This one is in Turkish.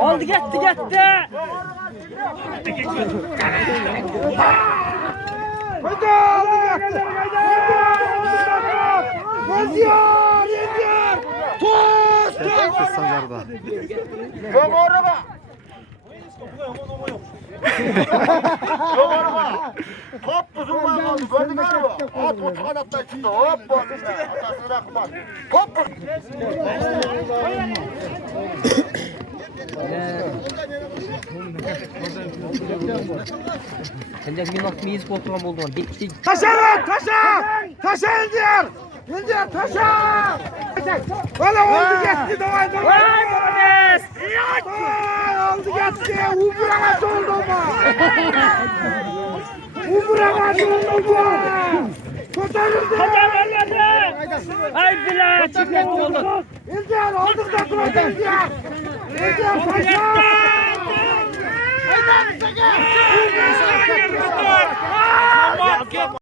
Oldu gitti gitti. Hadi aldı gitti. Yazıyor, yazıyor. Toz, toz. Sanarba. Doğru mu? Doğru mu? Top uzun var kaldı. Gördün mü? At o kanattan çıktı. Hoppa. Atasını bırakmaz. Hop. Sen de bir not miyiz kontrol oldu. Bitti. Taşa lan taşa. Taşa indir. İndir taşa. Valla oldu gitti. Davay davay. Vay Boris! Oldu gitti. Uğrağa oldu mu? Uğrağa oldu mu? Kurtarıldı. Ay bile çıkmak oldu. İndir aldık da duracak ya. İndir taşa. Haydi.